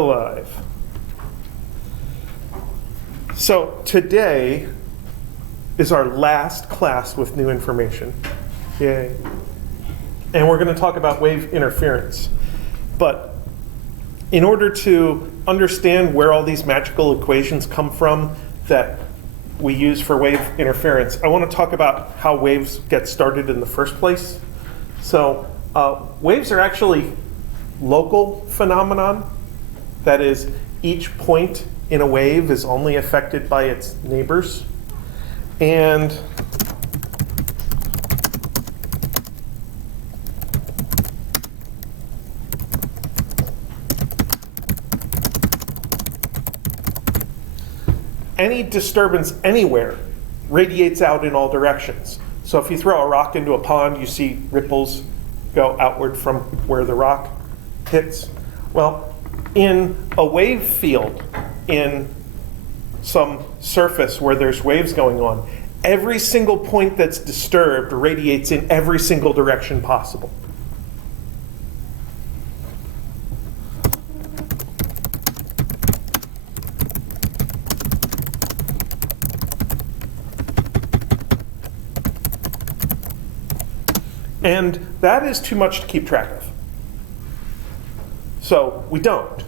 Live. So today is our last class with new information. Yay. And we're going to talk about wave interference. But in order to understand where all these magical equations come from that we use for wave interference, I want to talk about how waves get started in the first place. So waves are actually local phenomenon. That is, each point in a wave is only affected by its neighbors. And any disturbance anywhere radiates out in all directions. So if you throw a rock into a pond, you see ripples go outward from where the rock hits. Well, in a wave field, in some surface where there's waves going on, every single point that's disturbed radiates in every single direction possible. And that is too much to keep track of. So we don't.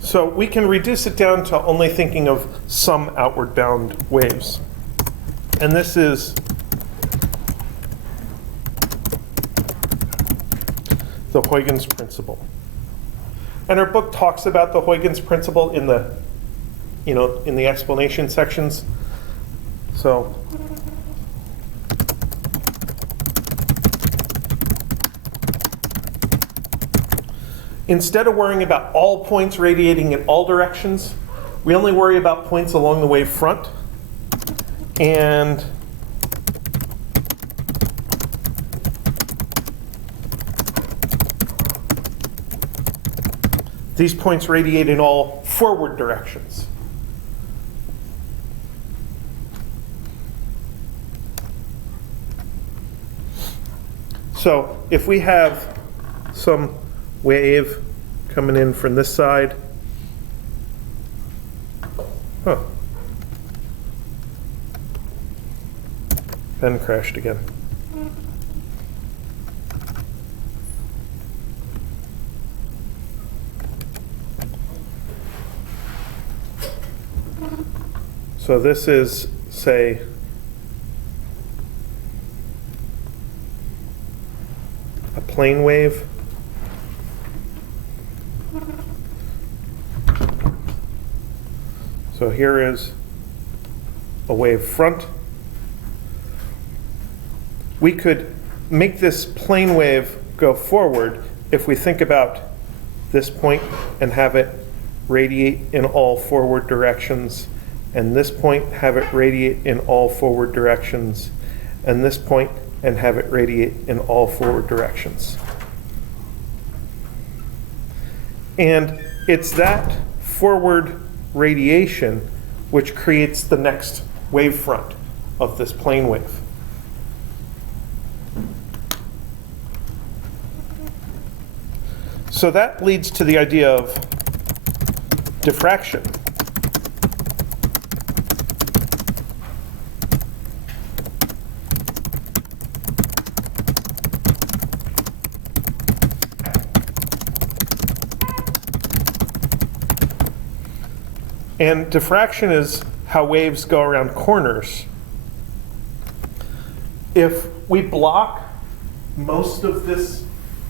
So we can reduce it down to only thinking of some outward bound waves. And this is the Huygens principle. And our book talks about the Huygens principle in the, in the explanation sections. So instead of worrying about all points radiating in all directions, we only worry about points along the wave front. And these points radiate in all forward directions. So if we have some wave coming in from this side, pen crashed again. So this is, say, a plane wave. So here is a wave front. We could make this plane wave go forward if we think about this point and have it radiate in all forward directions, and this point have it radiate in all forward directions, and this point and have it radiate in all forward directions. And it's that forward radiation which creates the next wavefront of this plane wave. So that leads to the idea of diffraction. And diffraction is how waves go around corners. If we block most of this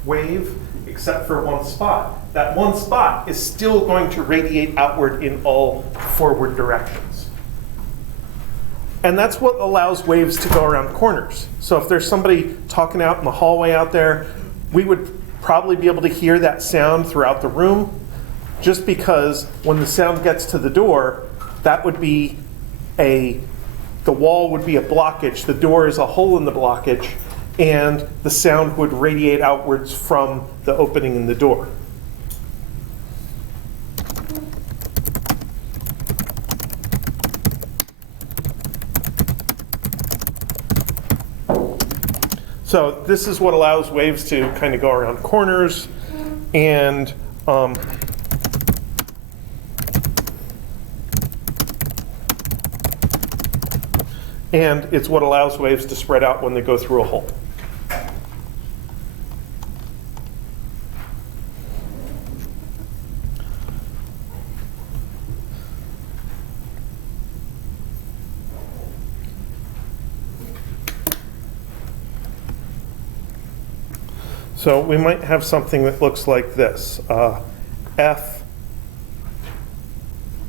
wave except for one spot, that one spot is still going to radiate outward in all forward directions. And that's what allows waves to go around corners. So if there's somebody talking out in the hallway out there, we would probably be able to hear that sound throughout the room, just because when the sound gets to the door, that would be the wall would be a blockage, the door is a hole in the blockage, and the sound would radiate outwards from the opening in the door. So this is what allows waves to kind of go around corners, and it's what allows waves to spread out when they go through a hole. So we might have something that looks like this. F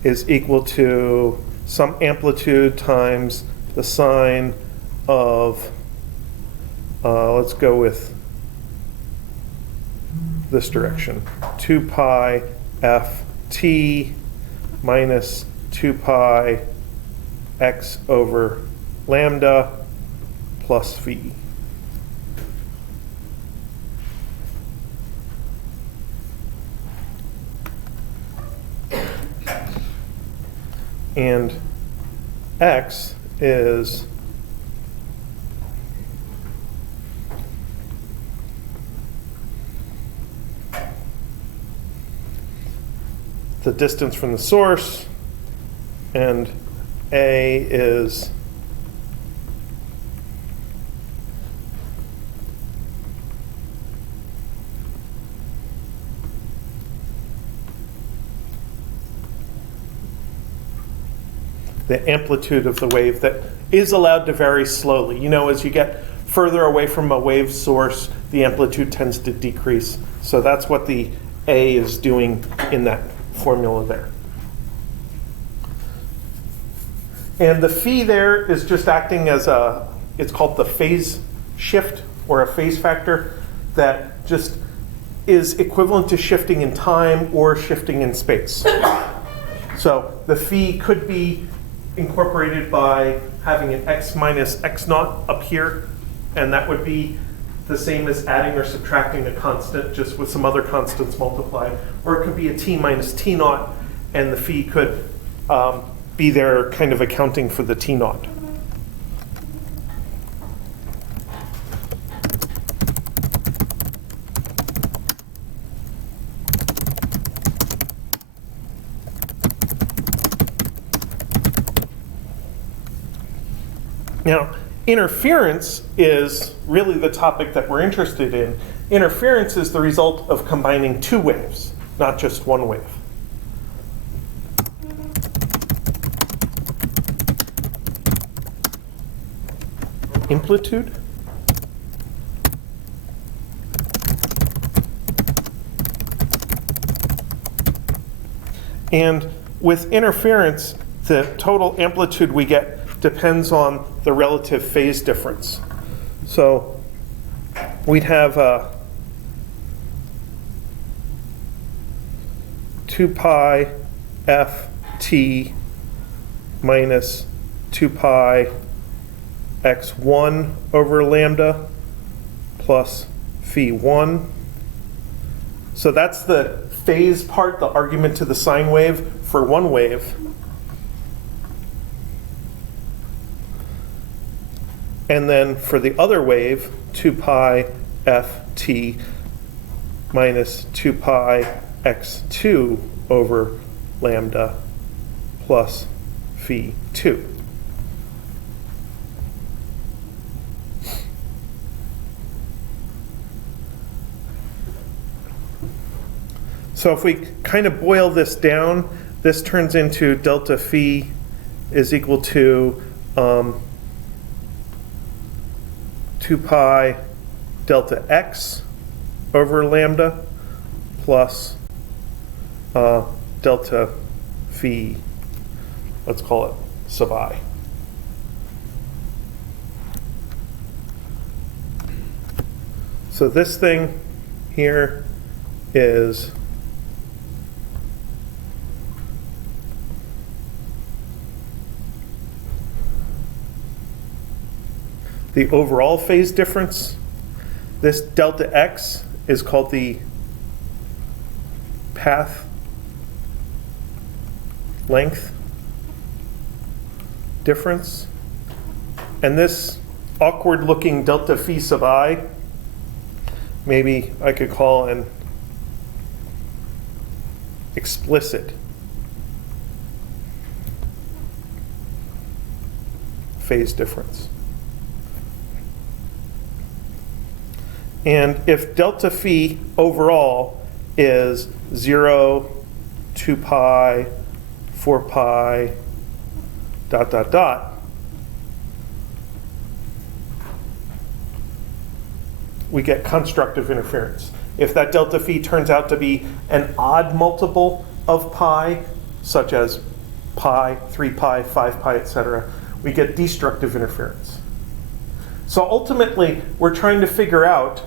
is equal to some amplitude times the sine of, let's go with this direction, 2 pi f t minus 2 pi x over lambda plus v. And x is the distance from the source, and a is the amplitude of the wave that is allowed to vary slowly. You know, as you get further away from a wave source, the amplitude tends to decrease. So that's what the A is doing in that formula there. And the phi there is just acting as it's called the phase shift, or a phase factor, that just is equivalent to shifting in time or shifting in space. So the phi could be incorporated by having an x minus x naught up here, and that would be the same as adding or subtracting a constant, just with some other constants multiplied. Or it could be a t minus t naught, and the phi could be there kind of accounting for the t naught. Now, interference is really the topic that we're interested in. Interference is the result of combining two waves, not just one wave. Amplitude. And with interference, the total amplitude we get depends on the relative phase difference. So we'd have 2 pi f t minus 2 pi x1 over lambda plus phi 1. So that's the phase part, the argument to the sine wave for one wave. And then for the other wave, 2 pi f t minus 2 pi x2 over lambda plus phi 2. So if we kind of boil this down, this turns into delta phi is equal to 2 pi delta x over lambda plus delta phi, let's call it sub I. So this thing here is the overall phase difference. This delta x is called the path length difference. And this awkward looking delta phi sub I, maybe I could call an explicit phase difference. And if delta phi overall is 0, 2 pi, 4 pi, dot, dot, dot, we get constructive interference. If that delta phi turns out to be an odd multiple of pi, such as pi, 3 pi, 5 pi, etc., we get destructive interference. So ultimately, we're trying to figure out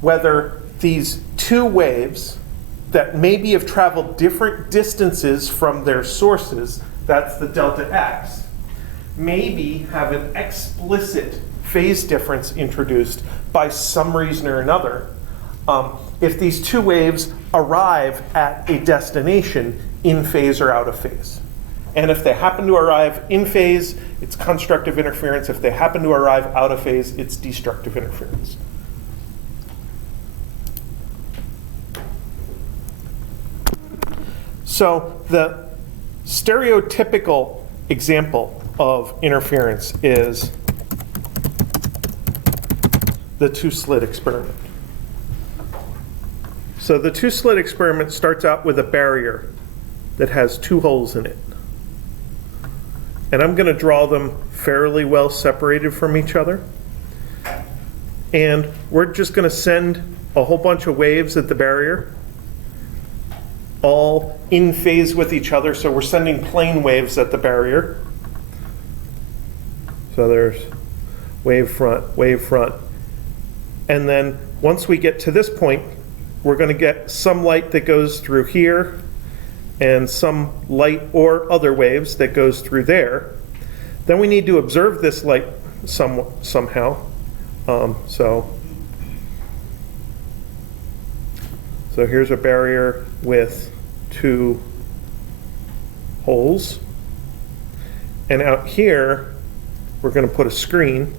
whether these two waves that maybe have traveled different distances from their sources, that's the delta x, maybe have an explicit phase difference introduced by some reason or another, if these two waves arrive at a destination in phase or out of phase. And if they happen to arrive in phase, it's constructive interference. If they happen to arrive out of phase, it's destructive interference. So the stereotypical example of interference is the two-slit experiment. So the two-slit experiment starts out with a barrier that has two holes in it. And I'm going to draw them fairly well separated from each other. And we're just going to send a whole bunch of waves at the barrier, all in phase with each other. So we're sending plane waves at the barrier. So there's wave front, wave front. And then once we get to this point, we're going to get some light that goes through here and some light or other waves that goes through there. Then we need to observe this light somehow. So here's a barrier with two holes. And out here, we're going to put a screen.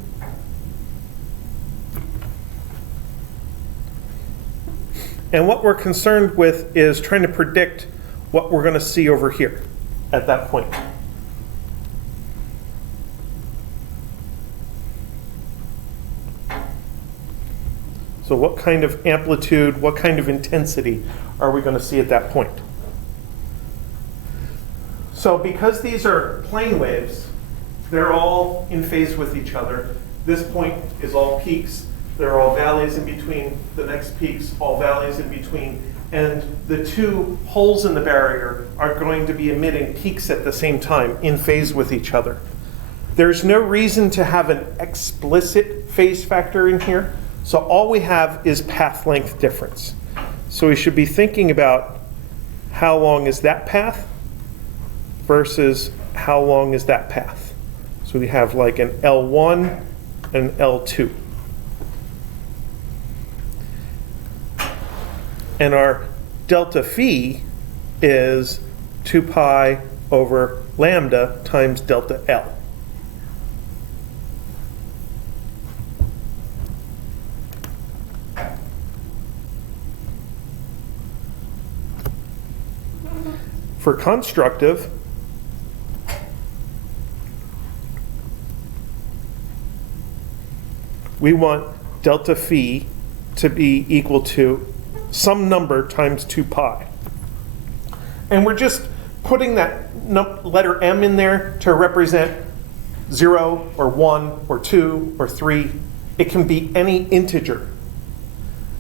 And what we're concerned with is trying to predict what we're going to see over here at that point. So what kind of amplitude, what kind of intensity are we going to see at that point? So because these are plane waves, they're all in phase with each other. This point is all peaks. There are all valleys in between. The next peaks, all valleys in between. And the two holes in the barrier are going to be emitting peaks at the same time in phase with each other. There's no reason to have an explicit phase factor in here. So all we have is path length difference. So we should be thinking about how long is that path versus how long is that path. So we have like an L1 and L2. And our delta phi is 2 pi over lambda times delta L. For constructive, we want delta phi to be equal to some number times 2 pi. And we're just putting that letter m in there to represent 0 or 1 or 2 or 3. It can be any integer.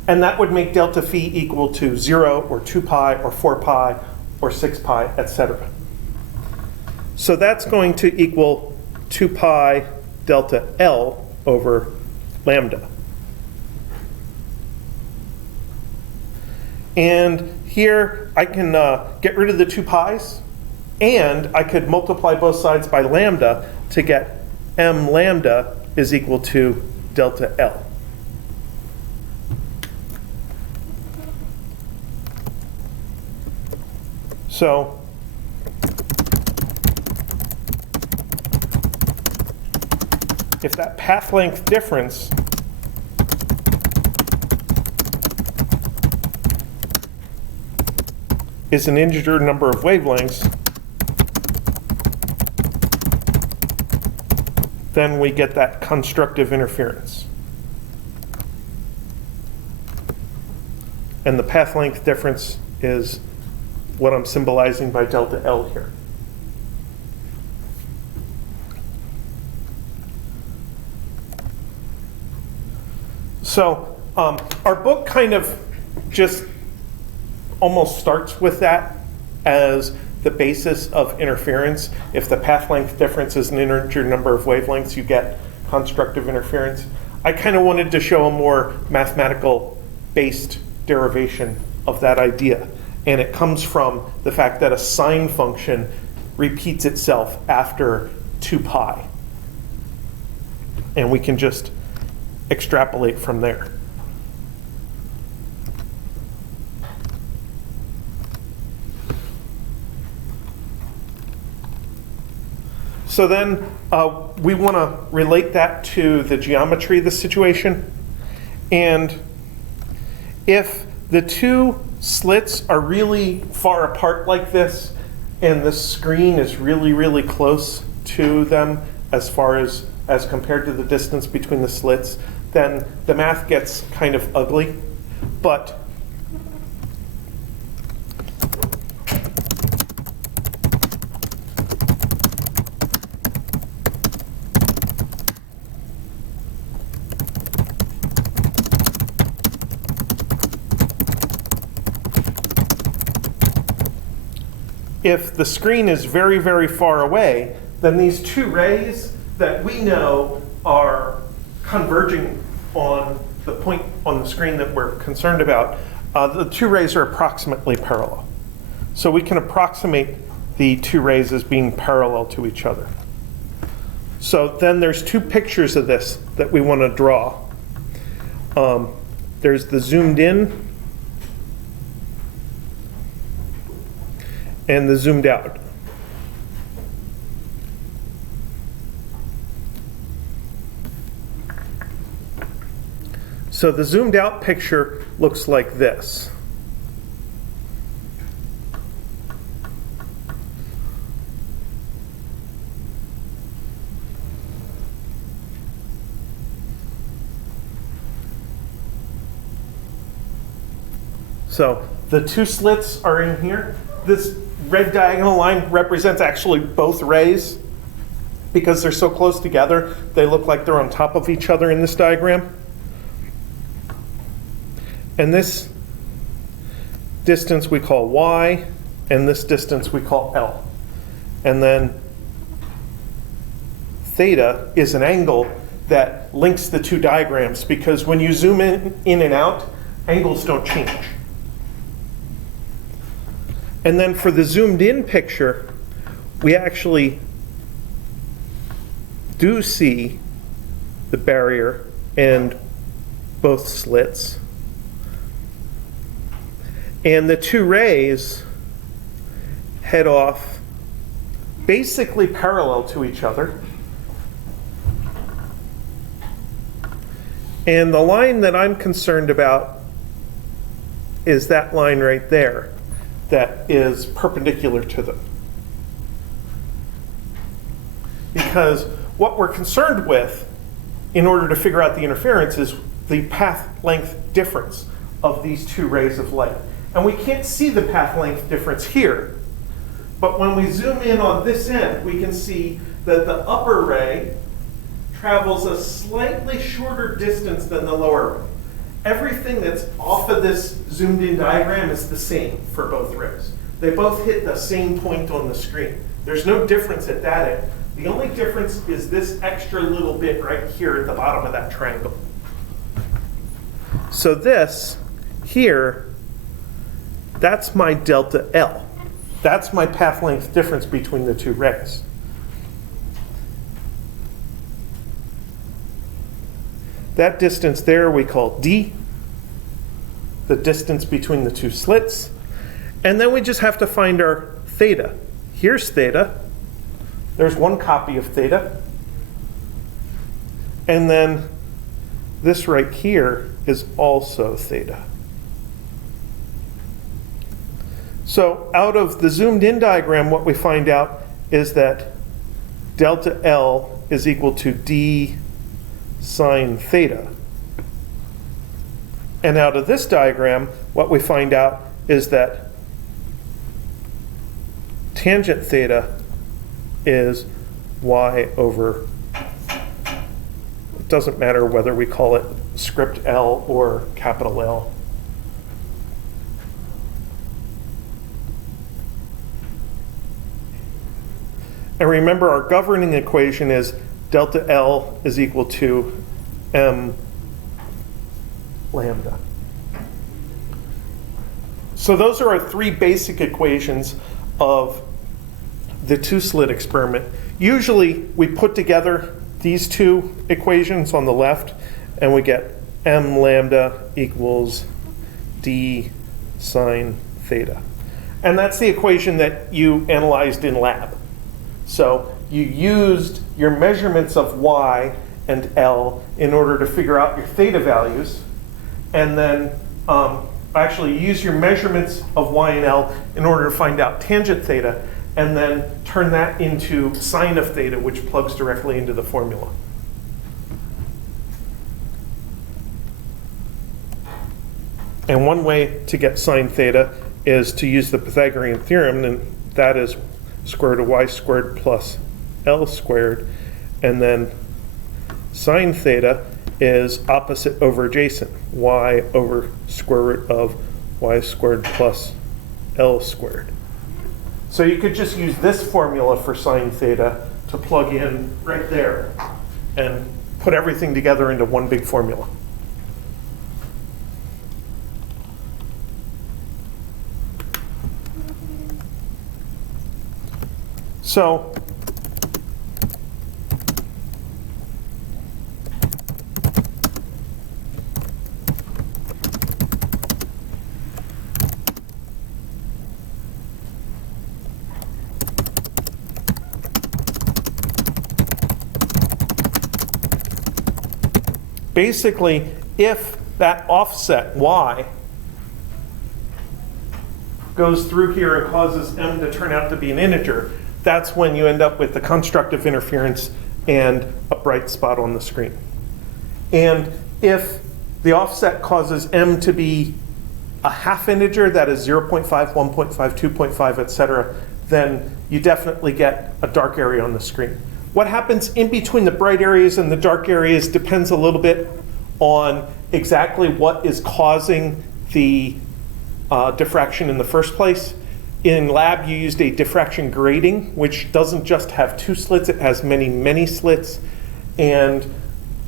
And that would make delta phi equal to 0 or 2 pi or 4 pi or 6 pi, etc. So that's going to equal 2 pi delta L over lambda. And here I can get rid of the 2 pi's, and I could multiply both sides by lambda to get m lambda is equal to delta L. So if that path length difference is an integer number of wavelengths, then we get that constructive interference. And the path length difference is what I'm symbolizing by delta L here. So our book kind of just almost starts with that as the basis of interference. If the path length difference is an integer number of wavelengths, you get constructive interference. I kind of wanted to show a more mathematical based derivation of that idea. And it comes from the fact that a sine function repeats itself after 2 pi. And we can just extrapolate from there. So then we want to relate that to the geometry of the situation. And if the two slits are really far apart like this, and the screen is really, really close to them as far as compared to the distance between the slits, then the math gets kind of ugly. But if the screen is very, very far away, then these two rays that we know are converging on the point on the screen that we're concerned about, the two rays are approximately parallel. So we can approximate the two rays as being parallel to each other. So then there's two pictures of this that we want to draw. There's the zoomed in and the zoomed out. So the zoomed out picture looks like this. So the two slits are in here. This red diagonal line represents actually both rays. Because they're so close together, they look like they're on top of each other in this diagram. And this distance we call y, and this distance we call L. And then theta is an angle that links the two diagrams, because when you zoom in and out, angles don't change. And then for the zoomed in picture, we actually do see the barrier and both slits. And the two rays head off basically parallel to each other. And the line that I'm concerned about is that line right there that is perpendicular to them. Because what we're concerned with in order to figure out the interference is the path length difference of these two rays of light. And we can't see the path length difference here. But when we zoom in on this end, we can see that the upper ray travels a slightly shorter distance than the lower ray. Everything that's off of this zoomed in diagram is the same for both rays. They both hit the same point on the screen. There's no difference at that end. The only difference is this extra little bit right here at the bottom of that triangle. So this here, that's my delta L. That's my path length difference between the two rays. That distance there we call d, the distance between the two slits. And then we just have to find our theta. Here's theta. There's one copy of theta. And then this right here is also theta. So out of the zoomed in diagram, what we find out is that delta L is equal to d sine theta. And out of this diagram, what we find out is that tangent theta is y over, it doesn't matter whether we call it script L or capital L. And remember, our governing equation is delta L is equal to m lambda. So those are our three basic equations of the two-slit experiment. Usually we put together these two equations on the left and we get m lambda equals d sine theta. And that's the equation that you analyzed in lab. So you used your measurements of y and L in order to figure out your theta values, and then actually use your measurements of y and L in order to find out tangent theta, and then turn that into sine of theta, which plugs directly into the formula. And one way to get sine theta is to use the Pythagorean theorem, and that is square root of y squared plus L squared, and then sine theta is opposite over adjacent, y over square root of y squared plus L squared. So you could just use this formula for sine theta to plug in right there and put everything together into one big formula. So basically, if that offset y goes through here and causes m to turn out to be an integer, that's when you end up with the constructive interference and a bright spot on the screen. And if the offset causes m to be a half integer, that is 0.5, 1.5, 2.5, etc., then you definitely get a dark area on the screen. What happens in between the bright areas and the dark areas depends a little bit on exactly what is causing the diffraction in the first place. In lab, you used a diffraction grating, which doesn't just have two slits, it has many, many slits. And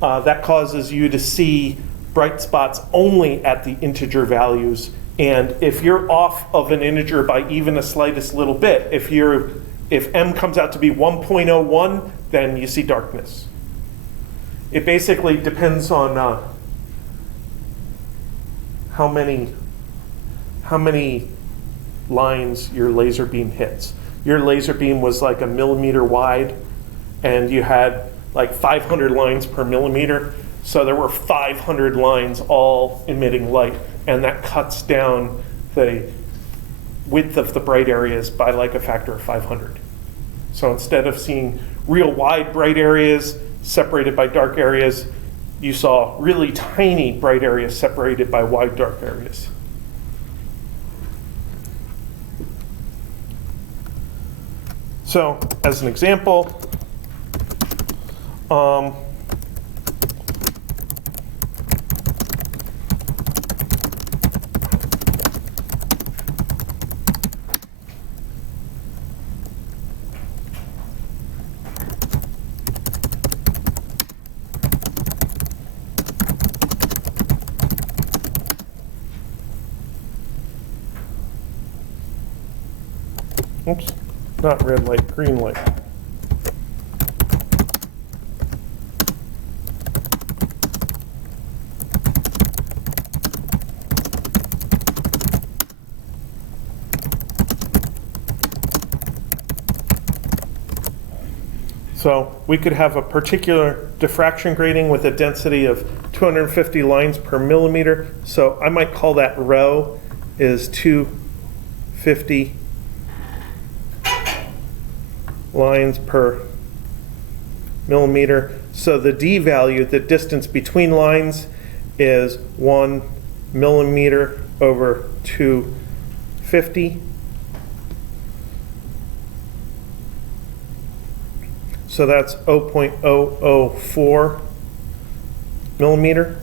that causes you to see bright spots only at the integer values. And if you're off of an integer by even the slightest little bit, if m comes out to be 1.01, then you see darkness. It basically depends on how many lines your laser beam hits. Your laser beam was like 1 millimeter wide, and you had like 500 lines per millimeter. So there were 500 lines all emitting light, and that cuts down the width of the bright areas by like a factor of 500. So instead of seeing real wide bright areas separated by dark areas, you saw really tiny bright areas separated by wide dark areas. So, as an example, oops, not red light, green light. So we could have a particular diffraction grating with a density of 250 lines per millimeter. So I might call that rho is 250 lines per millimeter. So the D value, the distance between lines, is 1 millimeter over 250. So that's 0.004 millimeter.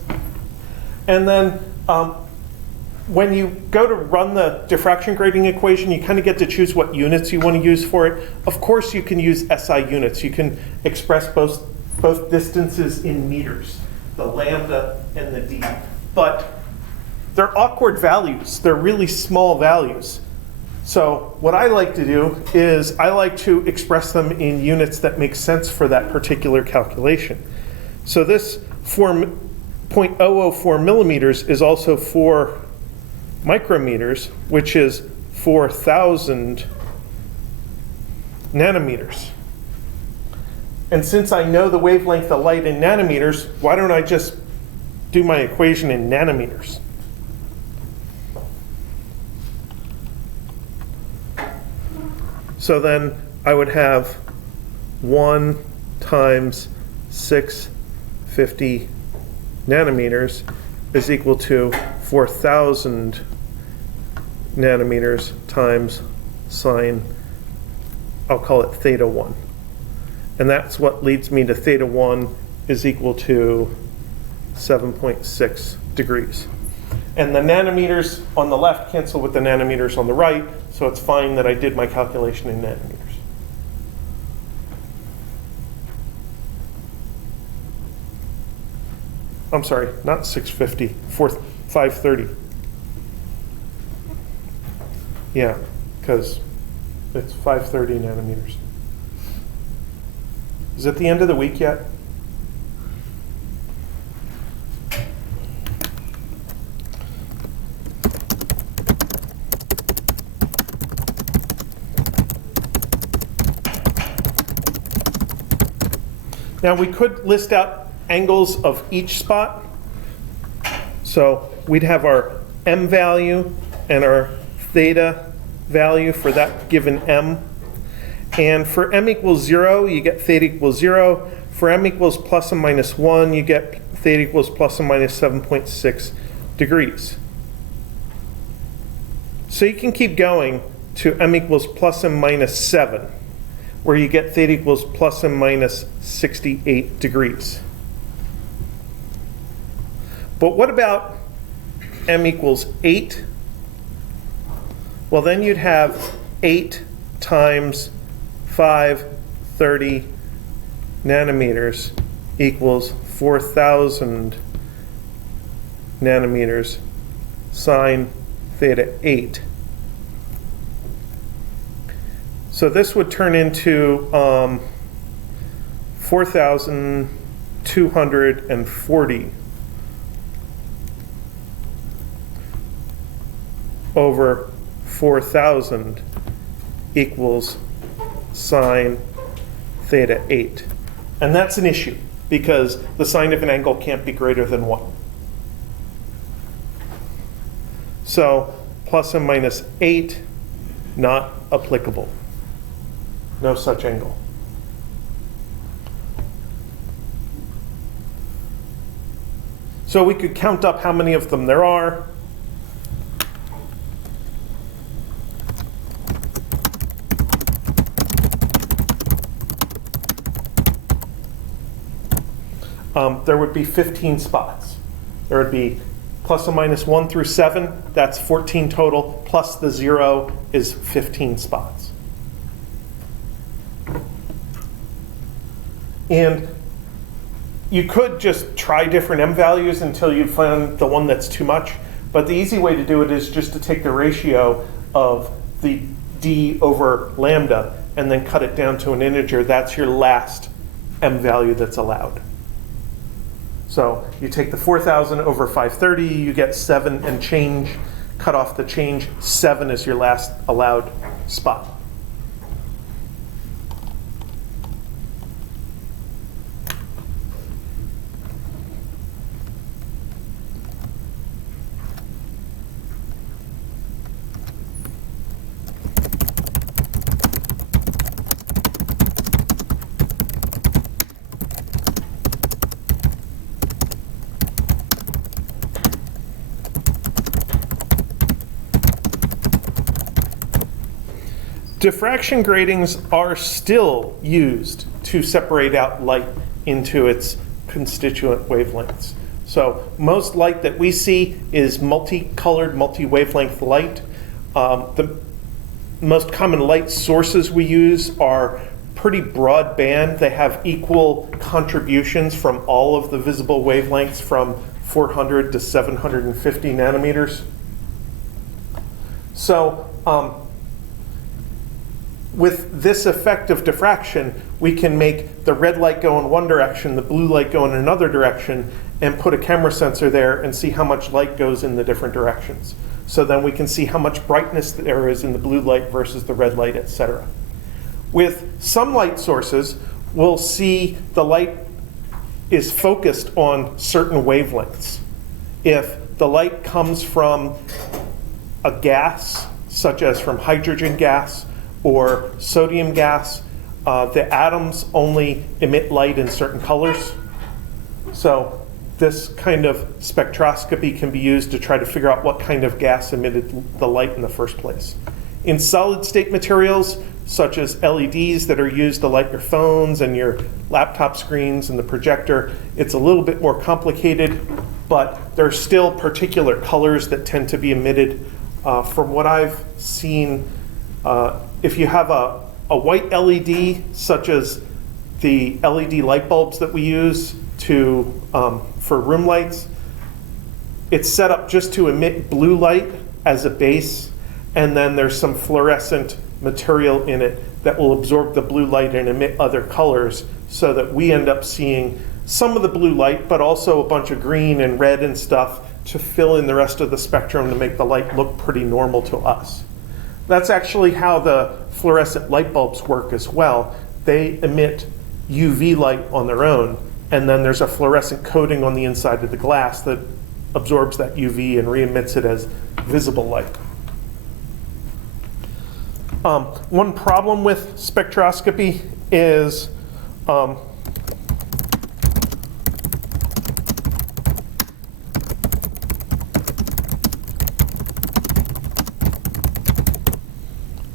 And then when you go to run the diffraction grating equation, you kind of get to choose what units you want to use for it. Of course, you can use SI units. You can express both distances in meters, the lambda and the d. But they're awkward values. They're really small values. So what I like to do is I like to express them in units that make sense for that particular calculation. So this 0.004 millimeters is also 4 micrometers, which is 4,000 nanometers. And since I know the wavelength of light in nanometers, why don't I just do my equation in nanometers? So then I would have 1 times 650 nanometers is equal to 4,000 nanometers times sine, I'll call it theta 1. And that's what leads me to theta 1 is equal to 7.6 degrees. And the nanometers on the left cancel with the nanometers on the right, so it's fine that I did my calculation in nanometers. I'm sorry, not 650, 530. Yeah, because it's 530 nanometers. Is it the end of the week yet? Now we could list out angles of each spot. So we'd have our M value and our theta value for that given M. And for M equals 0, you get theta equals 0. For M equals plus and minus 1, you get theta equals plus and minus 7.6 degrees. So you can keep going to M equals plus and minus 7, where you get theta equals plus and minus 68 degrees. But what about M equals 8? Well, then you'd have 8 times 530 nanometers equals 4,000 nanometers sine theta 8. So this would turn into 4,240 over 4,000 equals sine theta 8. And that's an issue because the sine of an angle can't be greater than 1. So plus and minus 8, not applicable. No such angle. So we could count up how many of them there are. There would be 15 spots. There would be plus or minus 1 through 7, that's 14 total, plus the 0 is 15 spots. And you could just try different M values until you find the one that's too much, but the easy way to do it is just to take the ratio of the D over lambda and then cut it down to an integer. That's your last M value that's allowed. So you take the 4,000 over 530, you get 7 and change, cut off the change, 7 is your last allowed spot. Diffraction gratings are still used to separate out light into its constituent wavelengths. So most light that we see is multicolored, multi-wavelength light. The most common light sources we use are pretty broad band. They have equal contributions from all of the visible wavelengths from 400 to 750 nanometers. So with this effect of diffraction, we can make the red light go in one direction, the blue light go in another direction, and put a camera sensor there and see how much light goes in the different directions. So then we can see how much brightness there is in the blue light versus the red light, etc. With some light sources, we'll see the light is focused on certain wavelengths. If the light comes from a gas, such as from hydrogen gas or sodium gas, the atoms only emit light in certain colors. So this kind of spectroscopy can be used to try to figure out what kind of gas emitted the light in the first place. In solid state materials, such as LEDs that are used to light your phones and your laptop screens and the projector, it's a little bit more complicated, but there are still particular colors that tend to be emitted. From what I've seen, if you have a white LED, such as the LED light bulbs that we use for room lights, it's set up just to emit blue light as a base, and then there's some fluorescent material in it that will absorb the blue light and emit other colors, so that we end up seeing some of the blue light, but also a bunch of green and red and stuff to fill in the rest of the spectrum to make the light look pretty normal to us. That's actually how the fluorescent light bulbs work as well. They emit UV light on their own, and then there's a fluorescent coating on the inside of the glass that absorbs that UV and re-emits it as visible light. One problem with spectroscopy is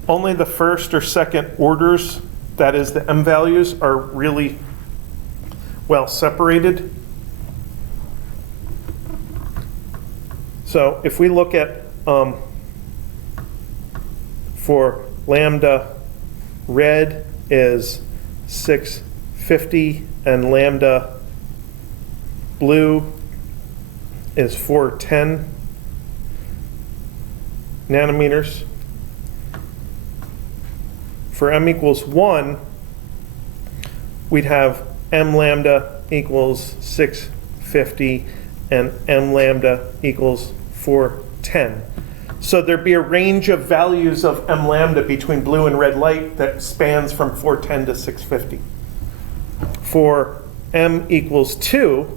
only the first or second orders, that is the M values, are really well separated. So if we look at, for lambda red is 650 and lambda blue is 410 nanometers. For m equals 1, we'd have m lambda equals 650 and m lambda equals 410. So there'd be a range of values of m lambda between blue and red light that spans from 410 to 650. For m equals 2,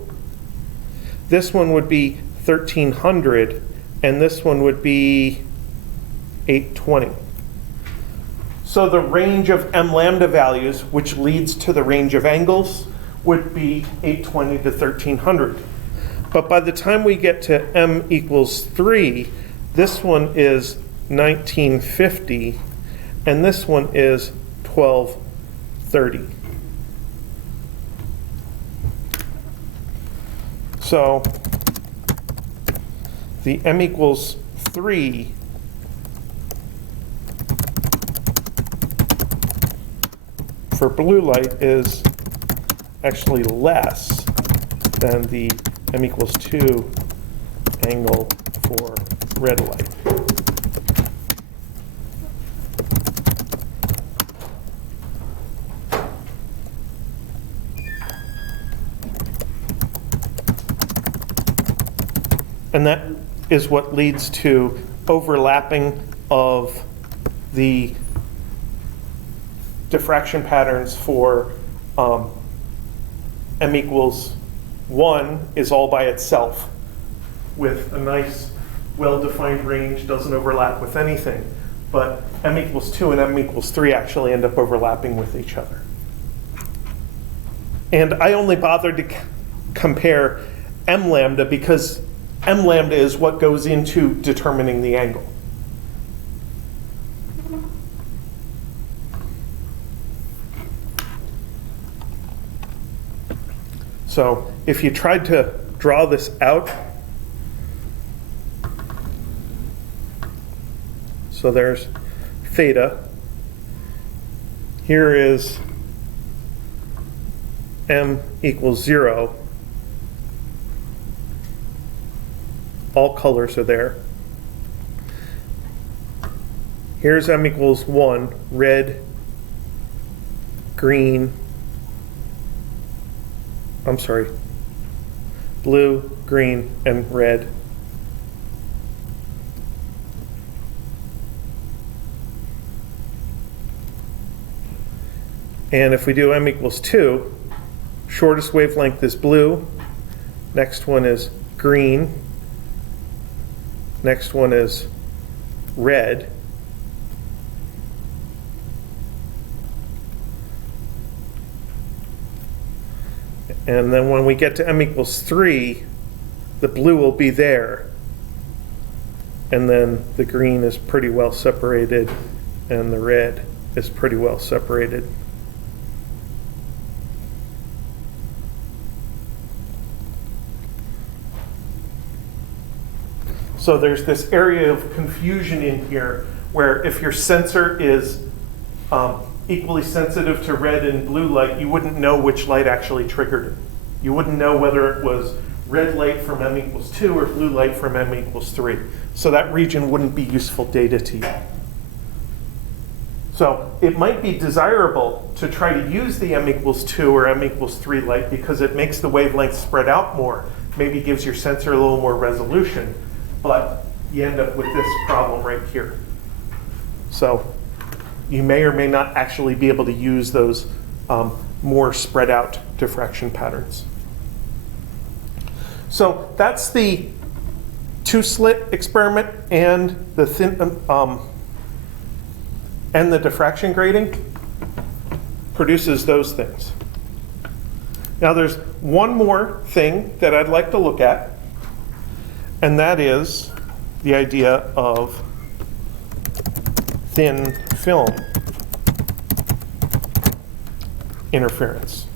this one would be 1300 and this one would be 820. So the range of m lambda values, which leads to the range of angles, would be 820 to 1300. But by the time we get to m equals 3, this one is 1950, and this one is 1230. So the m equals 3 for blue light is actually less than the m equals 2 angle for red light. And that is what leads to overlapping of the diffraction patterns for m equals 1 is all by itself with a nice well-defined range, doesn't overlap with anything. But m equals 2 and m equals 3 actually end up overlapping with each other. And I only bothered to compare m lambda because m lambda is what goes into determining the angle. So if you tried to draw this out, so there's theta. Here is m equals 0. All colors are there. Here's m equals 1, red, green, I'm sorry, blue, green, and red. And if we do m equals 2, shortest wavelength is blue, next one is green, next one is red, and then when we get to m equals 3, the blue will be there, and then the green is pretty well separated, and the red is pretty well separated. So there's this area of confusion in here where if your sensor is equally sensitive to red and blue light, you wouldn't know which light actually triggered it. You wouldn't know whether it was red light from m equals 2 or blue light from m equals 3. So that region wouldn't be useful data to you. So it might be desirable to try to use the m equals 2 or m equals 3 light because it makes the wavelength spread out more, maybe gives your sensor a little more resolution, but you end up with this problem right here. So you may or may not actually be able to use those more spread out diffraction patterns. So that's the two-slit experiment and the diffraction grating produces those things. Now there's one more thing that I'd like to look at, and that is the idea of thin film interference.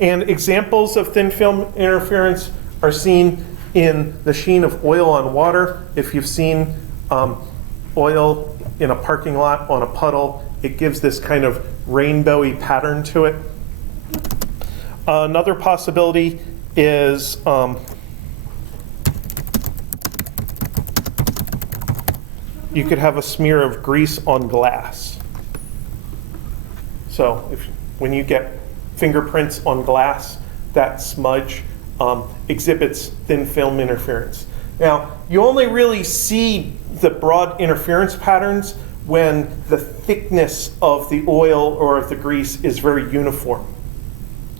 And examples of thin film interference are seen in the sheen of oil on water. If you've seen oil in a parking lot on a puddle, it gives this kind of rainbowy pattern to it. Another possibility is you could have a smear of grease on glass. So when you get fingerprints on glass, that smudge exhibits thin film interference. Now, you only really see the broad interference patterns when the thickness of the oil or of the grease is very uniform.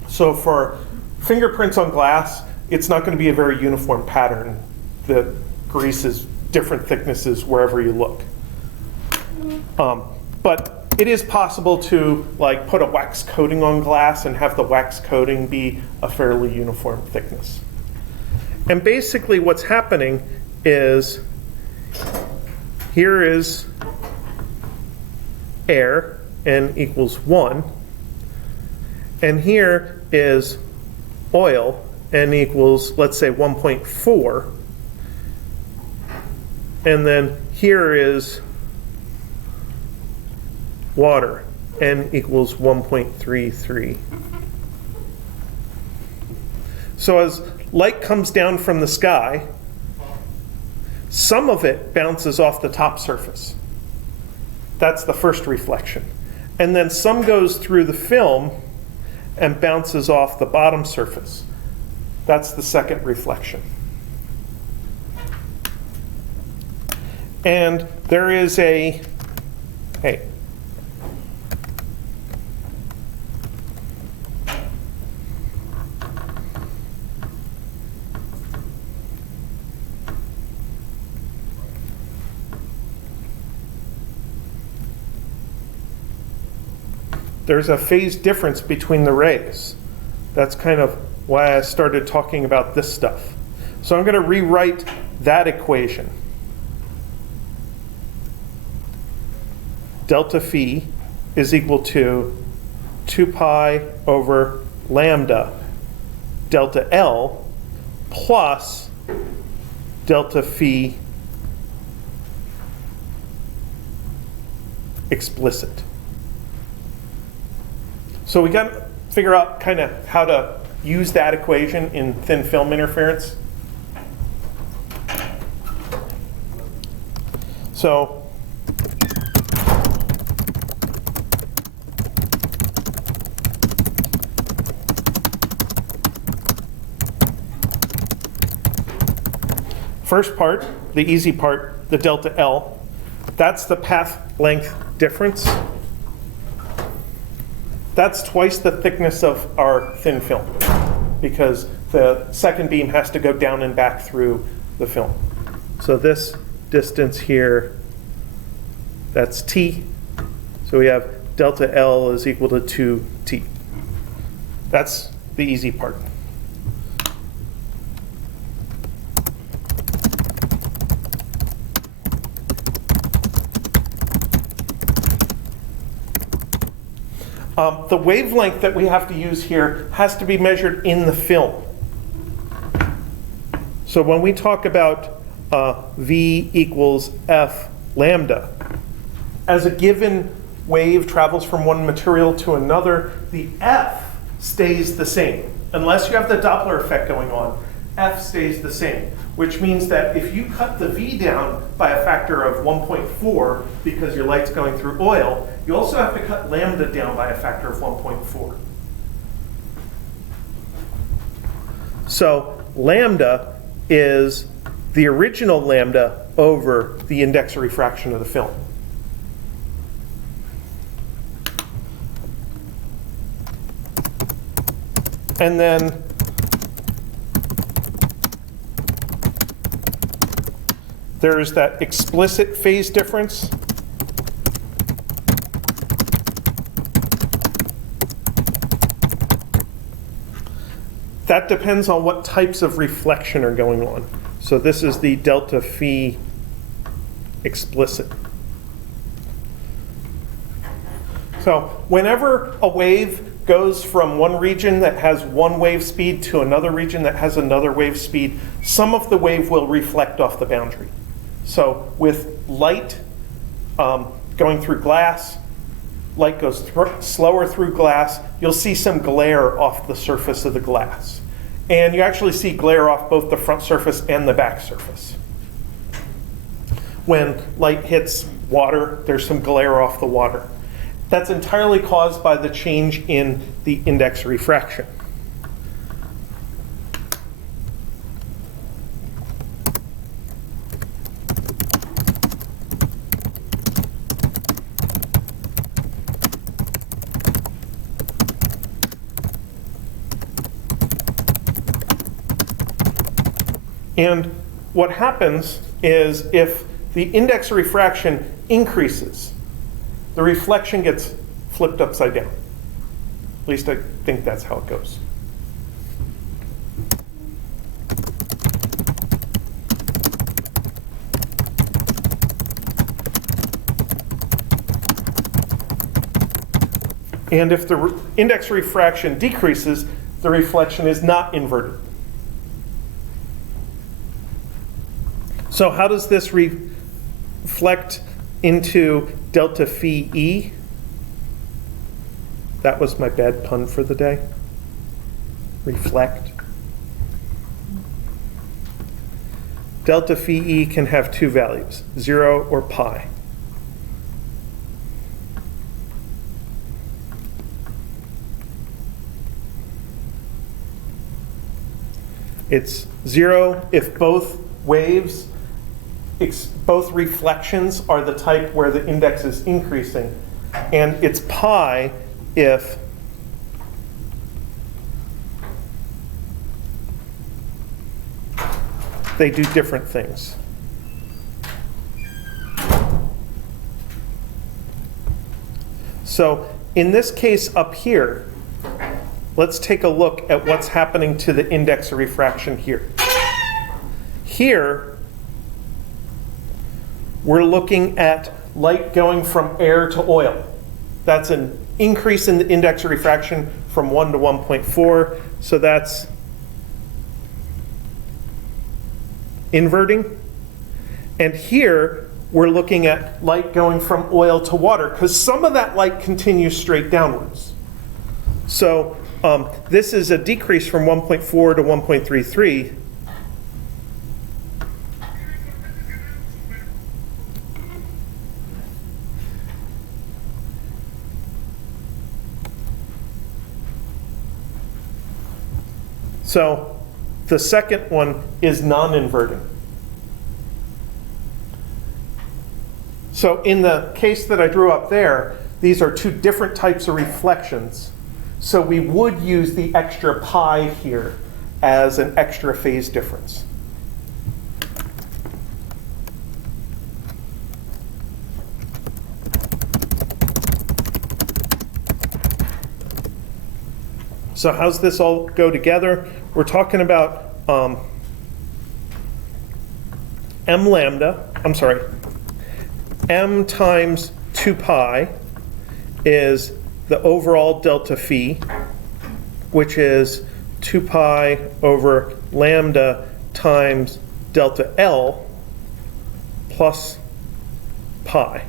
So for fingerprints on glass, it's not going to be a very uniform pattern. The grease is different thicknesses wherever you look. But it is possible to put a wax coating on glass and have the wax coating be a fairly uniform thickness. And basically what's happening is here is air, n equals 1, and here is oil, n equals, let's say, 1.4, and then here is water, n equals 1.33. So as light comes down from the sky, some of it bounces off the top surface. That's the first reflection. And then some goes through the film and bounces off the bottom surface. That's the second reflection. And there is a, there's a phase difference between the rays. That's kind of why I started talking about this stuff. So I'm going to rewrite that equation. delta phi is equal to 2 pi over lambda delta L plus delta phi explicit. So we got to figure out kind of how to use that equation in thin film interference. So first part, the easy part, the delta L, that's the path length difference. That's twice the thickness of our thin film because the second beam has to go down and back through the film. So this distance here, that's T. So we have delta L is equal to 2T. That's the easy part. The wavelength that we have to use here has to be measured in the film. So when we talk about V equals F lambda, as a given wave travels from one material to another, the F stays the same. Unless you have the Doppler effect going on, F stays the same, which means that if you cut the V down by a factor of 1.4 because your light's going through oil, you also have to cut lambda down by a factor of 1.4. So lambda is the original lambda over the index of refraction of the film. And then there's that explicit phase difference. That depends on what types of reflection are going on. So this is the delta phi explicit. So whenever a wave goes from one region that has one wave speed to another region that has another wave speed, some of the wave will reflect off the boundary. So with light going through glass, light goes slower through glass, you'll see some glare off the surface of the glass. And you actually see glare off both the front surface and the back surface. When light hits water, there's some glare off the water. That's entirely caused by the change in the index of refraction. And what happens is if the index of refraction increases, the reflection gets flipped upside down. At least I think that's how it goes. And if the index of refraction decreases, the reflection is not inverted. So how does this reflect into delta phi E? That was my bad pun for the day. Reflect. Delta phi E can have two values, 0 or pi. It's 0 if both waves, both reflections are the type where the index is increasing, and it's pi if they do different things. So in this case up here, let's take a look at what's happening to the index of refraction here. Here, we're looking at light going from air to oil. That's an increase in the index of refraction from 1 to 1.4. So that's inverting. And here we're looking at light going from oil to water, because some of that light continues straight downwards. So this is a decrease from 1.4 to 1.33. So the second one is non-inverting. So in the case that I drew up there, these are two different types of reflections. So we would use the extra pi here as an extra phase difference. So how's this all go together? We're talking about m times 2 pi is the overall delta phi, which is 2 pi over lambda times delta L plus pi.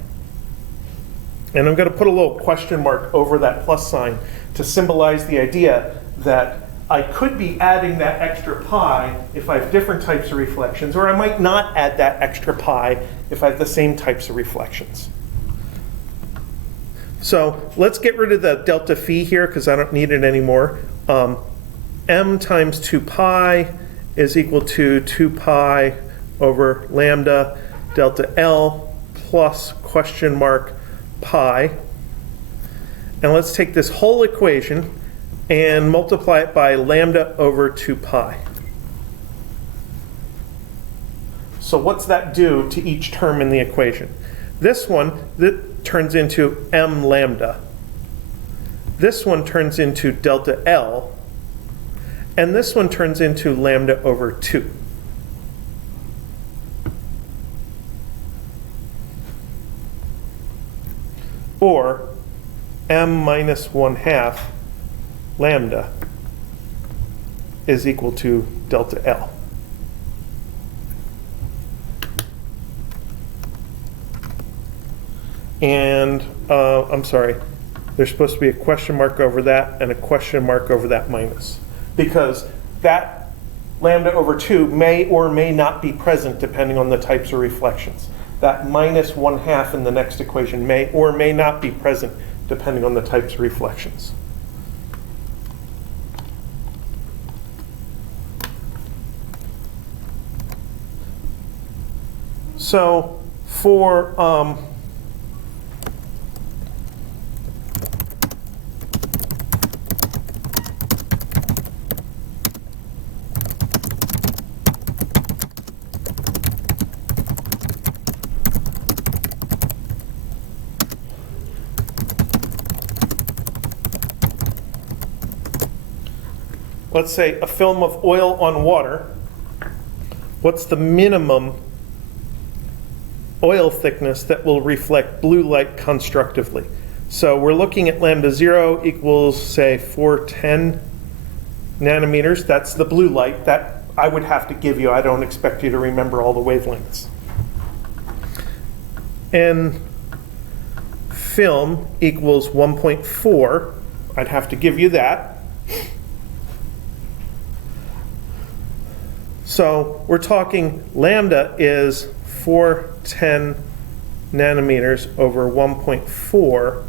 And I'm going to put a little question mark over that plus sign to symbolize the idea that I could be adding that extra pi if I have different types of reflections, or I might not add that extra pi if I have the same types of reflections. So let's get rid of the delta phi here because I don't need it anymore. M times 2 pi is equal to 2 pi over lambda delta L plus question mark pi. And let's take this whole equation and multiply it by lambda over 2 pi. So what's that do to each term in the equation? This one that turns into m lambda. This one turns into delta L. And this one turns into lambda over 2. Or m minus 1/2 lambda is equal to delta L. And I'm sorry, there's supposed to be a question mark over that and a question mark over that minus, because that lambda over 2 may or may not be present depending on the types of reflections. That minus 1/2 in the next equation may or may not be present depending on the types of reflections. So for let's say a film of oil on water, what's the minimum oil thickness that will reflect blue light constructively? So we're looking at lambda 0 equals, say, 410 nanometers. That's the blue light. That I would have to give you. I don't expect you to remember all the wavelengths. And film equals 1.4. I'd have to give you that. So we're talking lambda is 410 nanometers over 1.4.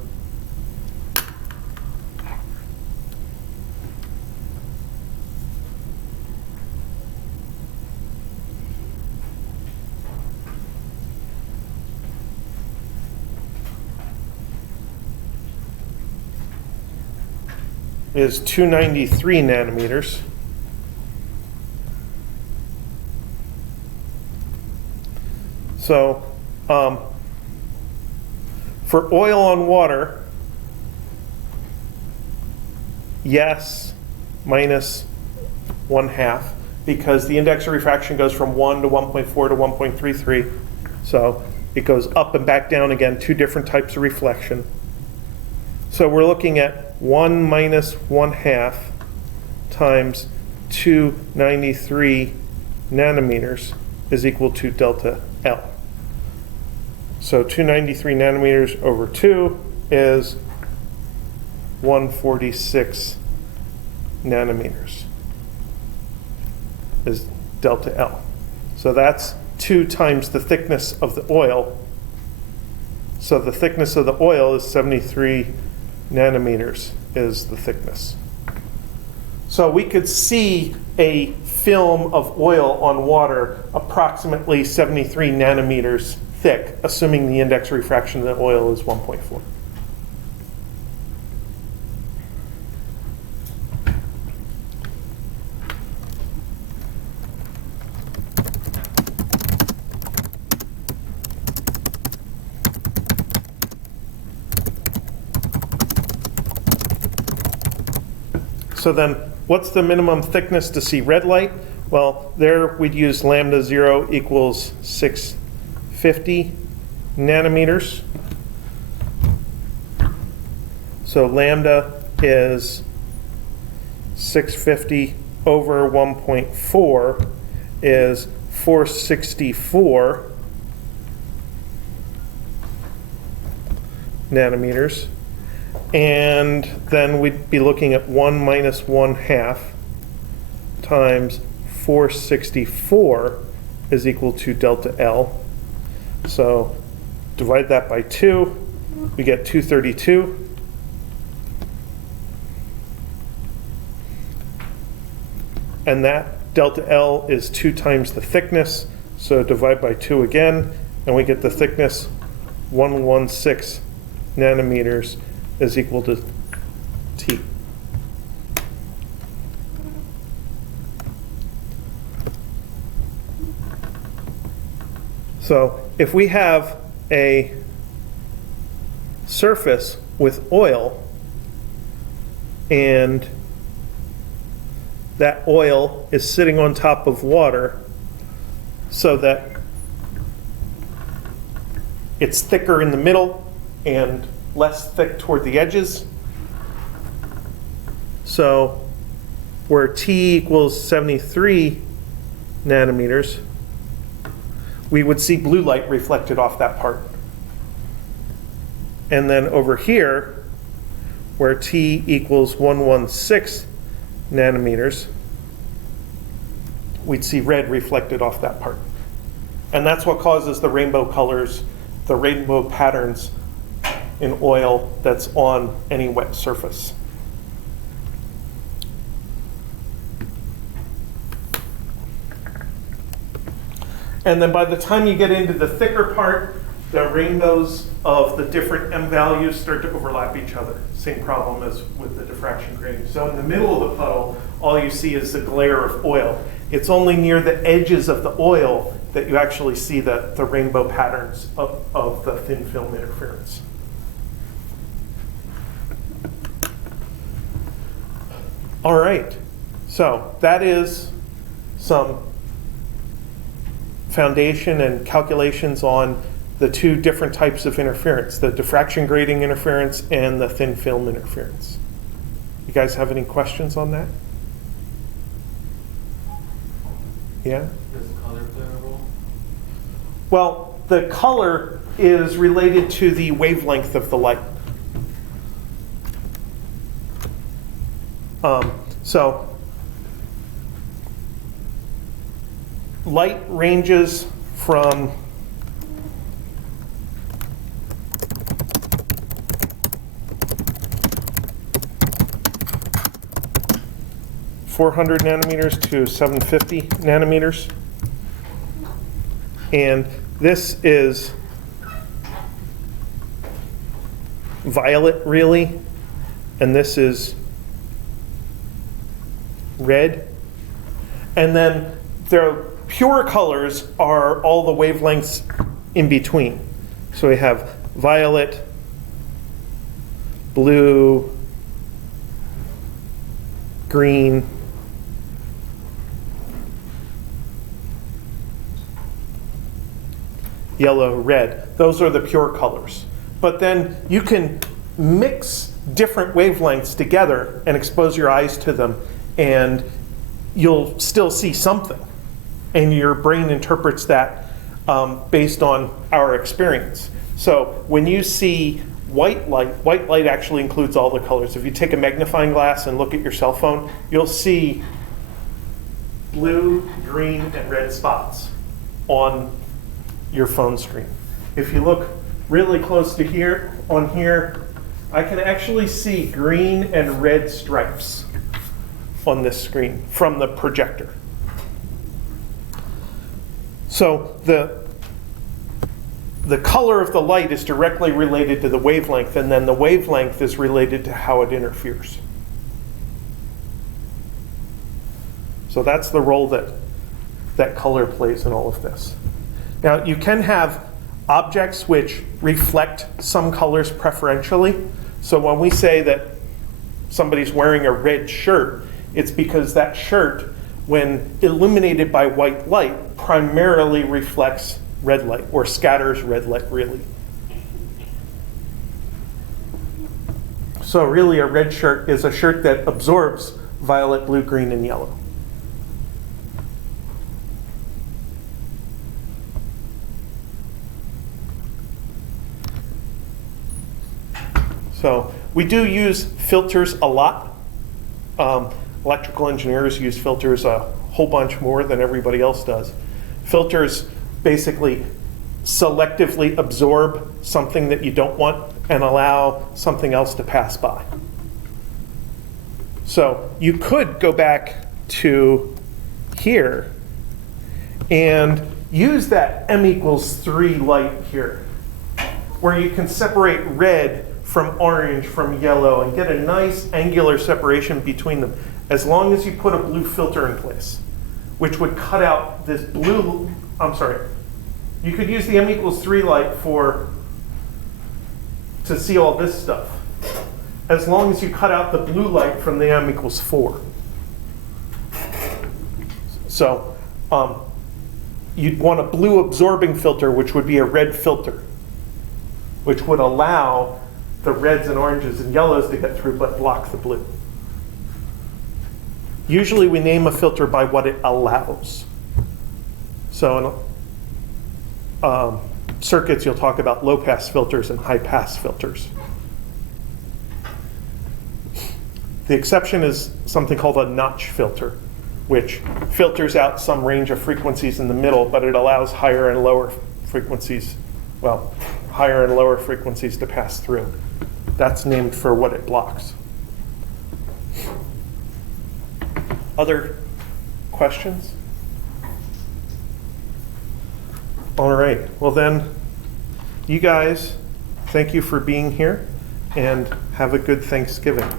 Is 293 nanometers. So for oil on water, yes, minus 1/2, because the index of refraction goes from 1 to 1.4 to 1.33. So It goes up and back down again, two different types of reflection. So we're looking at 1 minus 1/2 times 293 nanometers is equal to delta L. So 293 nanometers over 2 is 146 nanometers is delta L. So that's 2 times the thickness of the oil. So the thickness of the oil is 73 nanometers is the thickness. So we could see a film of oil on water approximately 73 nanometers thick, assuming the index refraction of the oil is 1.4. So then, what's the minimum thickness to see red light? Well, there we'd use lambda 0 equals 650 nanometers. So lambda is 650 over 1.4 is 464 nanometers. And then we'd be looking at 1 minus 1/2 times 464 is equal to delta L. So divide that by 2, we get 232. And that delta L is 2 times the thickness, so divide by 2 again, and we get the thickness 116 nanometers is equal to T. So if we have a surface with oil and that oil is sitting on top of water so that it's thicker in the middle and less thick toward the edges. So where T equals 73 nanometers, we would see blue light reflected off that part. And then over here, where T equals 116 nanometers, we'd see red reflected off that part. And that's what causes the rainbow colors, the rainbow patterns in oil that's on any wet surface. And then by the time you get into the thicker part, the rainbows of the different M values start to overlap each other. Same problem as with the diffraction grating. So in the middle of the puddle, all you see is the glare of oil. It's only near the edges of the oil that you actually see the rainbow patterns of the thin film interference. All right, so that is some foundation and calculations on the two different types of interference, the diffraction grating interference and the thin film interference. You guys have any questions on that? Yeah? Does the color play a role? Well, the color is related to the wavelength of the light. So light ranges from 400 nanometers to 750 nanometers. And this is violet, really, and this is red. And then the pure colors are all the wavelengths in between. So we have violet, blue, green, yellow, red. Those are the pure colors. But then you can mix different wavelengths together and expose your eyes to them, and you'll still see something. And your brain interprets that based on our experience. So when you see white light actually includes all the colors. If you take a magnifying glass and look at your cell phone, you'll see blue, green, and red spots on your phone screen. If you look really close to here, on here, I can actually see green and red stripes on this screen from the projector. So the color of the light is directly related to the wavelength, and then the wavelength is related to how it interferes. So that's the role that color plays in all of this. Now, you can have objects which reflect some colors preferentially. So when we say that somebody's wearing a red shirt, it's because that shirt, when illuminated by white light, primarily reflects red light, or scatters red light, really. So really, a red shirt is a shirt that absorbs violet, blue, green, and yellow. So we do use filters a lot. Electrical engineers use filters a whole bunch more than everybody else does. Filters basically selectively absorb something that you don't want and allow something else to pass by. So you could go back to here and use that m=3 light here, where you can separate red from orange from yellow and get a nice angular separation between them, as long as you put a blue filter in place, which would cut out this blue, you could use the m=3 light to see all this stuff, as long as you cut out the blue light from the m=4. So you'd want a blue absorbing filter, which would be a red filter, which would allow the reds and oranges and yellows to get through but block the blue. Usually we name a filter by what it allows. So in circuits, you'll talk about low-pass filters and high-pass filters. The exception is something called a notch filter, which filters out some range of frequencies in the middle, but it allows higher and lower frequencies to pass through. That's named for what it blocks. Other questions? All right. Well then, you guys, thank you for being here, and have a good Thanksgiving.